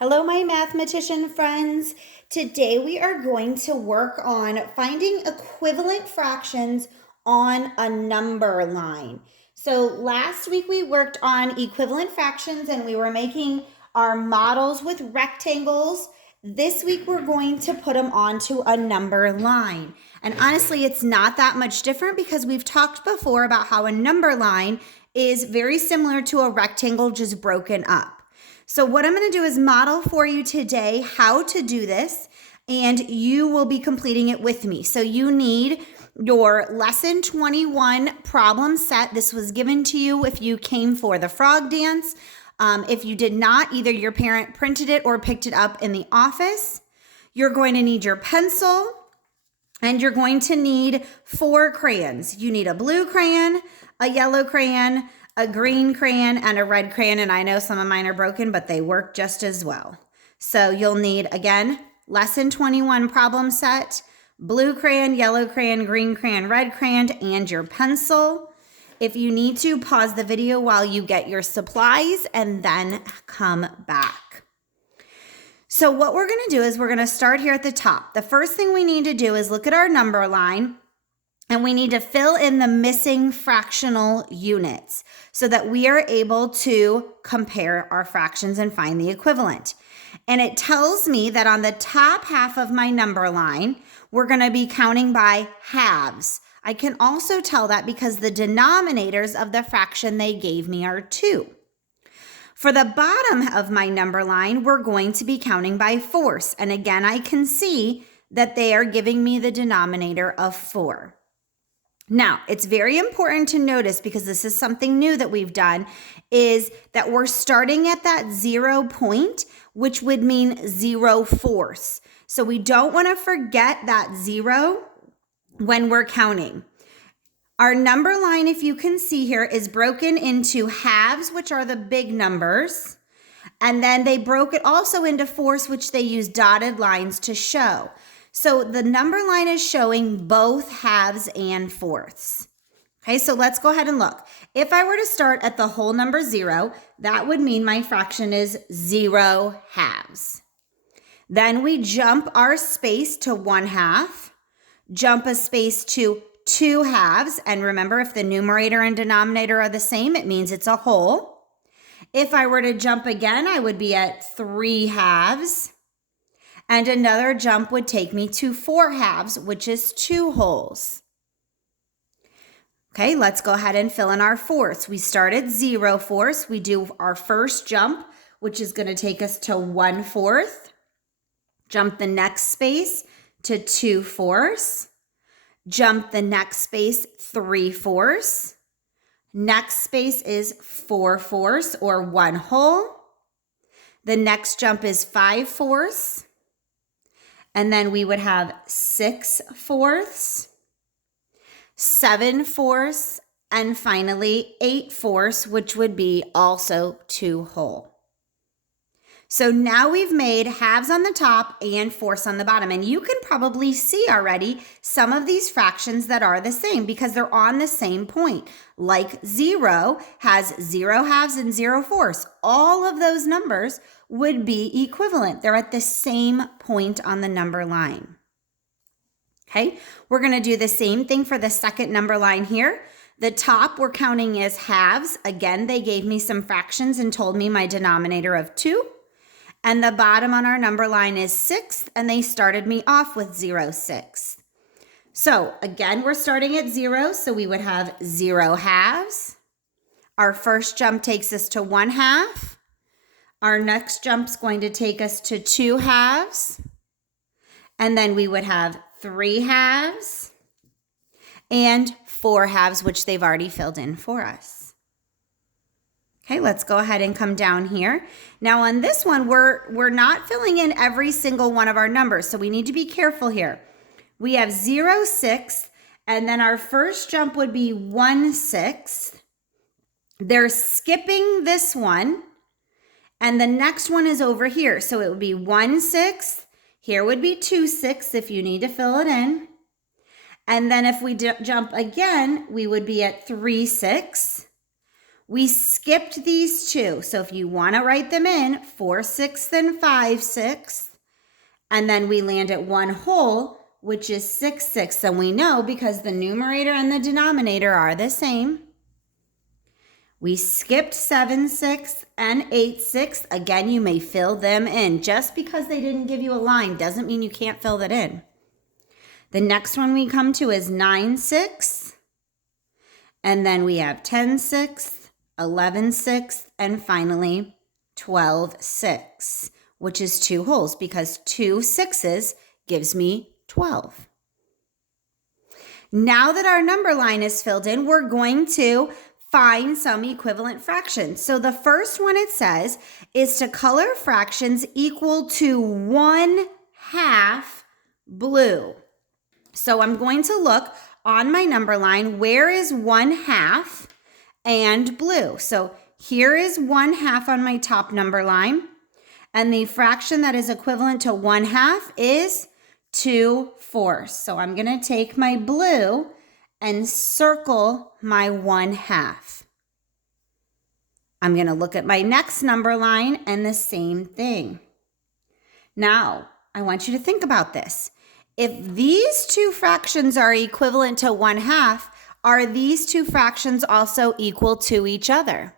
Hello, my mathematician friends. Today we are going to work on finding equivalent fractions on a number line. So last week we worked on equivalent fractions and we were making our models with rectangles. This week we're going to put them onto a number line. And honestly, it's not that much different because we've talked before about how a number line is very similar to a rectangle just broken up. So what I'm going to do is model for you today how to do this, and you will be completing it with me. So you need your lesson 21 problem set. This was given to you if you came for the frog dance. If you did not, either your parent printed it or picked it up in the office. You're going to need your pencil, and you're going to need 4 crayons. You need a blue crayon, a yellow crayon, a green crayon, and a red crayon. And I know some of mine are broken, but they work just as well. So you'll need, again, lesson 21 problem set, blue crayon, yellow crayon, green crayon, red crayon, and your pencil. If you need to, pause the video while you get your supplies and then come back. So what we're going to do is we're going to start here at the top. The first thing we need to do is look at our number line, and we need to fill in the missing fractional units so that we are able to compare our fractions and find the equivalent. And it tells me that on the top half of my number line, we're going to be counting by halves. I can also tell that because the denominators of the fraction they gave me are 2. For the bottom of my number line, we're going to be counting by fourths. And again, I can see that they are giving me the denominator of 4. Now, it's very important to notice, because this is something new that we've done, is that we're starting at that 0 point, which would mean 0 fourths. So we don't want to forget that 0 when we're counting. Our number line, if you can see here, is broken into halves, which are the big numbers. And then they broke it also into fourths, which they use dotted lines to show. So the number line is showing both halves and fourths. Okay, so let's go ahead and look. If I were to start at the whole number 0, that would mean my fraction is 0 halves. Then we jump our space to 1/2, jump a space to 2 halves. And remember, if the numerator and denominator are the same, it means it's a whole. If I were to jump again, I would be at 3 halves. And another jump would take me to 4 halves, which is 2 wholes. Okay, let's go ahead and fill in our fourths. We start at 0 fourths. We do our first jump, which is going to take us to 1/4. Jump the next space to 2 fourths. Jump the next space 3 fourths. Next space is 4 fourths, or 1 whole. The next jump is 5 fourths. And then we would have 6 fourths, 7 fourths, and finally 8 fourths, which would be also 2 whole. So now we've made halves on the top and fourths on the bottom. And you can probably see already some of these fractions that are the same because they're on the same point. Like 0 has 0 halves and 0 fourths. All of those numbers would be equivalent. They're at the same point on the number line. Okay, we're going to do the same thing for the second number line here. The top we're counting as halves. Again, they gave me some fractions and told me my denominator of 2. And the bottom on our number line is 6, and they started me off with 0 6. So again, we're starting at 0, so we would have 0 halves. Our first jump takes us to 1/2. Our next jump's going to take us to 2 halves. And then we would have 3 halves and 4 halves, which they've already filled in for us. Okay, let's go ahead and come down here. Now on this one, we're not filling in every single one of our numbers, so we need to be careful here. We have 0 6, and then our first jump would be 1/6. They're skipping this one, and the next one is over here. So it would be 1/6. Here would be 2/6 if you need to fill it in. And then if we jump again, we would be at 3/6. We skipped these two. So if you want to write them in, 4/6 and 5/6, and then we land at 1 whole, which is 6/6. And we know because the numerator and the denominator are the same. We skipped 7/6 and 8/6. Again, you may fill them in. Just because they didn't give you a line doesn't mean you can't fill that in. The next one we come to is 9/6. And then we have 10/6, 11/6, and finally 12/6, which is 2 wholes because 2 6s gives me 12. Now that our number line is filled in, we're going to find some equivalent fractions. So the first one it says is to color fractions equal to 1/2 blue. So I'm going to look on my number line, where is 1/2 and blue? So here is 1/2 on my top number line. And the fraction that is equivalent to 1/2 is 2/4. So I'm going to take my blue and circle my 1/2. I'm going to look at my next number line and the same thing. Now, I want you to think about this. If these two fractions are equivalent to 1/2, are these two fractions also equal to each other?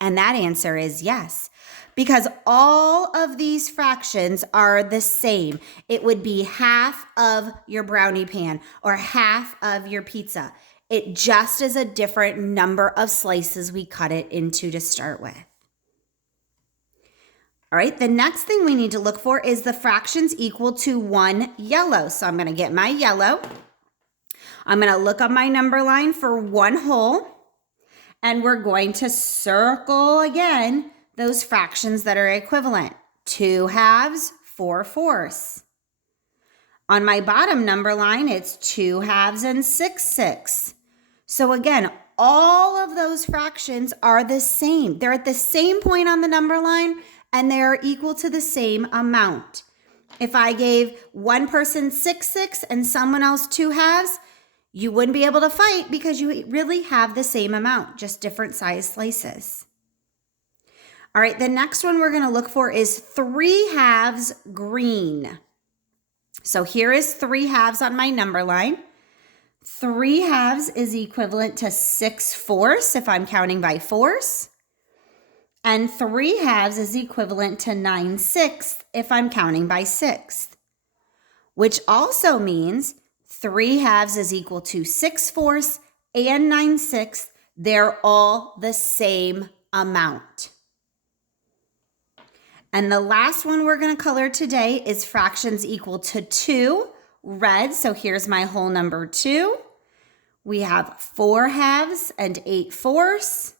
And that answer is yes, because all of these fractions are the same. It would be half of your brownie pan or half of your pizza. It just is a different number of slices we cut it into to start with. All right, the next thing we need to look for is the fractions equal to 1 yellow. So I'm going to get my yellow. I'm going to look on my number line for 1 whole. And we're going to circle again those fractions that are equivalent. 2/2, 4/4. On my bottom number line, it's 2/2 and 6/6. So again, all of those fractions are the same. They're at the same point on the number line, and they are equal to the same amount. If I gave one person 6/6 and someone else 2/2, you wouldn't be able to fight because you really have the same amount, just different size slices. All right, the next one we're going to look for is 3/2 green. So here is 3/2 on my number line. 3/2 is equivalent to 6/4 if I'm counting by fours. And 3/2 is equivalent to 9/6 if I'm counting by sixths. Which also means 3/2 is equal to 6/4 and 9/6. They're all the same amount. And the last one we're going to color today is fractions equal to 2, red. So here's my whole number 2. We have 4/2 and 8/4,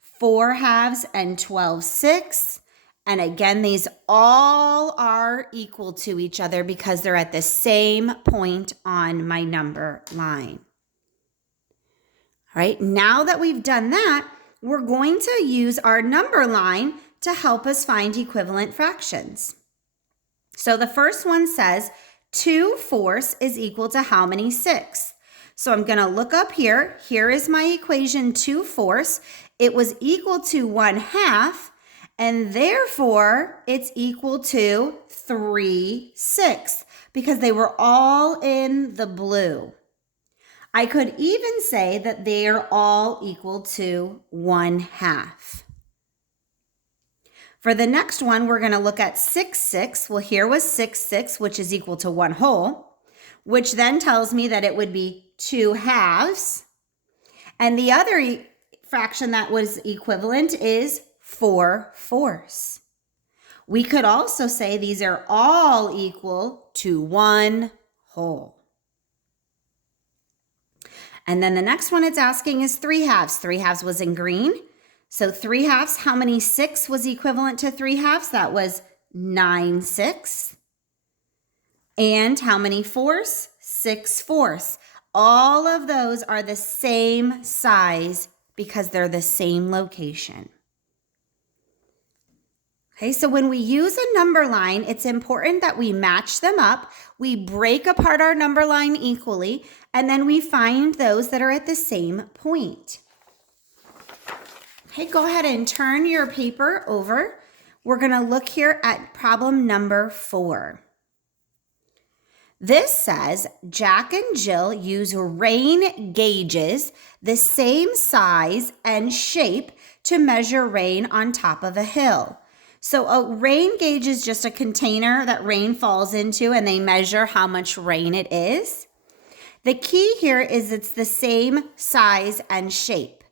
4/2 and 12/6. And again, these all are equal to each other because they're at the same point on my number line. All right, now that we've done that, we're going to use our number line to help us find equivalent fractions. So the first one says 2/4 is equal to how many 6? So I'm going to look up here. Here is my equation 2/4. It was equal to 1/2, and therefore it's equal to 3/6 because they were all in the blue. I could even say that they are all equal to 1/2. For the next one, we're going to look at 6/6. Well, here was 6/6, which is equal to 1 whole, which then tells me that it would be 2/2. And the other fraction that was equivalent is 4/4. We could also say these are all equal to 1 whole. And then the next one it's asking is 3/2. 3/2 was in green. So 3/2, how many 6 was equivalent to 3/2? That was 9/6. And how many 4s? 6/4. All of those are the same size because they're the same location. Okay, so when we use a number line, it's important that we match them up. We break apart our number line equally, and then we find those that are at the same point. Okay, go ahead and turn your paper over. We're going to look here at problem number 4. This says Jack and Jill use rain gauges the same size and shape to measure rain on top of a hill. So a rain gauge is just a container that rain falls into, and they measure how much rain it is. The key here is it's the same size and shape.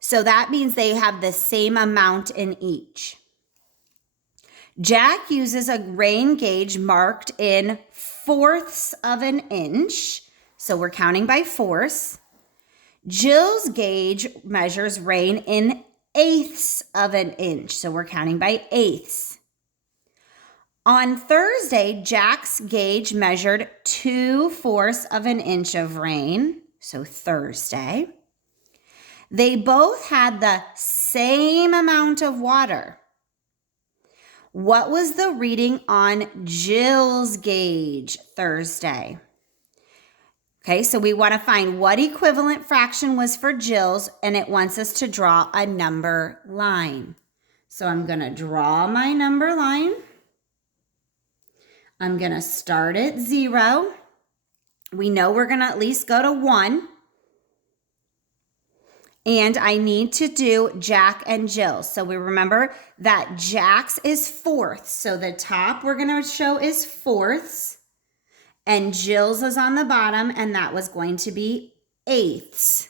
So that means they have the same amount in each. Jack uses a rain gauge marked in fourths of an inch. So we're counting by fourths. Jill's gauge measures rain in eighths of an inch. So we're counting by eighths. On Thursday, Jack's gauge measured 2/4 of an inch of rain. So Thursday. They both had the same amount of water. What was the reading on Jill's gauge Thursday? Okay, so we want to find what equivalent fraction was for Jill's, and it wants us to draw a number line. So I'm going to draw my number line. I'm going to start at 0. We know we're going to at least go to 1. And I need to do Jack and Jill. So we remember that Jack's is fourths. So the top we're going to show is fourths. And Jill's is on the bottom, and that was going to be eighths.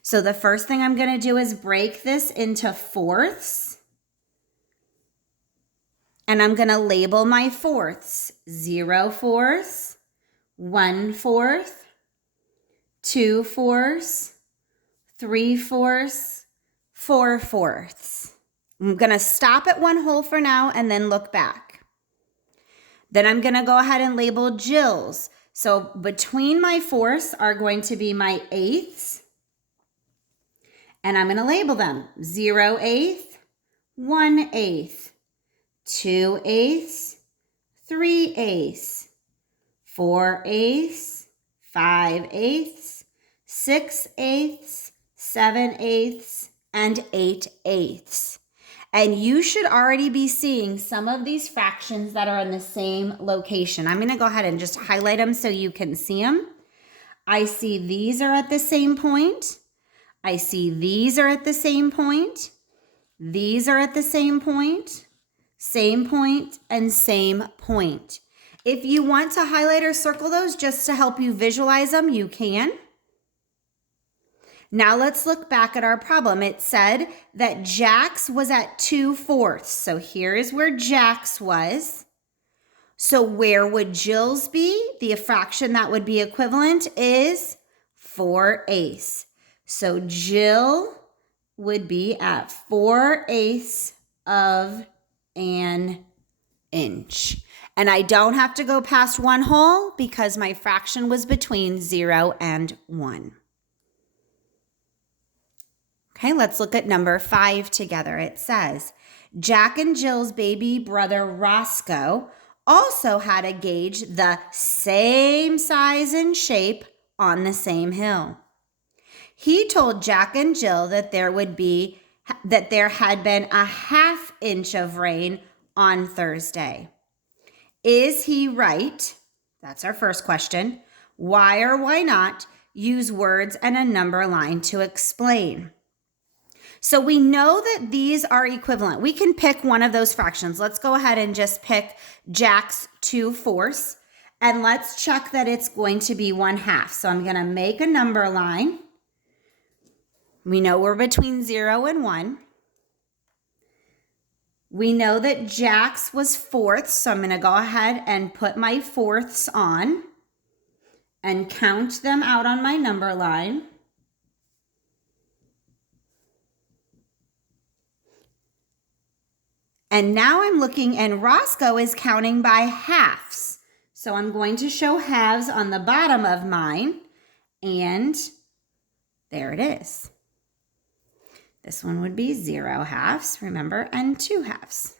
So the first thing I'm going to do is break this into fourths. And I'm going to label my fourths. 0/4, 1/4, 2/4, 3/4, 4/4. I'm going to stop at 1 whole for now and then look back. Then I'm going to go ahead and label Jill's. So between my fourths are going to be my eighths. And I'm going to label them 0/8, 1/8, 2/8, 3/8, 4/8, 5/8, 6/8, 7/8, and 8/8. And you should already be seeing some of these fractions that are in the same location. I'm going to go ahead and just highlight them so you can see them. I see these are at the same point. I see these are at the same point. These are at the same point, and same point. If you want to highlight or circle those just to help you visualize them, you can. Now let's look back at our problem. It said that Jack's was at 2/4. So here is where Jack's was. So where would Jill's be? The fraction that would be equivalent is 4/8. So Jill would be at 4/8 of an inch. And I don't have to go past 1 whole because my fraction was between 0 and 1. Okay, let's look at number 5 together. It says, Jack and Jill's baby brother Roscoe also had a gauge the same size and shape on the same hill. He told Jack and Jill that there had been a 1/2 inch of rain on Thursday. Is he right? That's our first question. Why or why not use words and a number line to explain? So we know that these are equivalent. We can pick one of those fractions. Let's go ahead and just pick Jack's 2/4, and let's check that it's going to be 1/2. So I'm going to make a number line. We know we're between 0 and 1. We know that Jack's was fourths, so I'm going to go ahead and put my fourths on and count them out on my number line. And now I'm looking, and Roscoe is counting by halves. So I'm going to show halves on the bottom of mine, and there it is. This one would be 0/2, remember, and 2/2.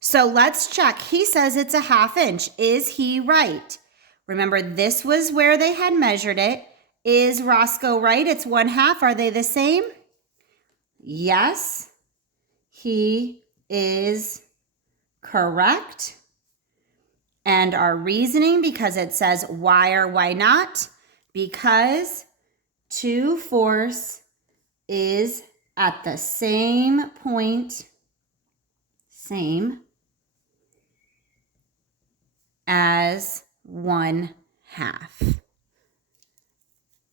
So let's check. He says it's a 1/2 inch. Is he right? Remember, this was where they had measured it, Is Roscoe right? It's 1/2. Are they the same? Yes, he is correct. And our reasoning, because it says why or why not? Because 2/4 is at the same point, same as 1/2.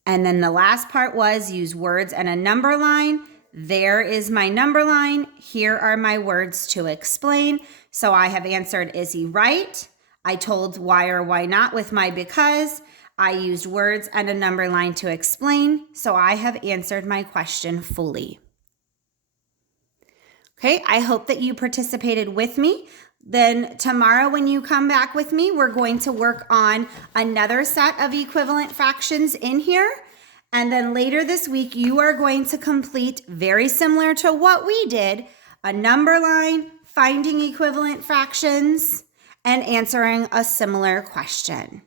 And then the last part was use words and a number line. There is my number line. Here are my words to explain. So I have answered, is he right? I told why or why not with my because. I used words and a number line to explain. So I have answered my question fully. Okay, I hope that you participated with me. Then tomorrow when you come back with me, we're going to work on another set of equivalent fractions in here. And then later this week, you are going to complete, very similar to what we did, a number line, finding equivalent fractions, and answering a similar question.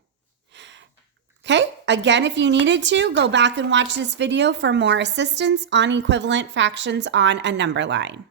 Okay, again, if you needed to, go back and watch this video for more assistance on equivalent fractions on a number line.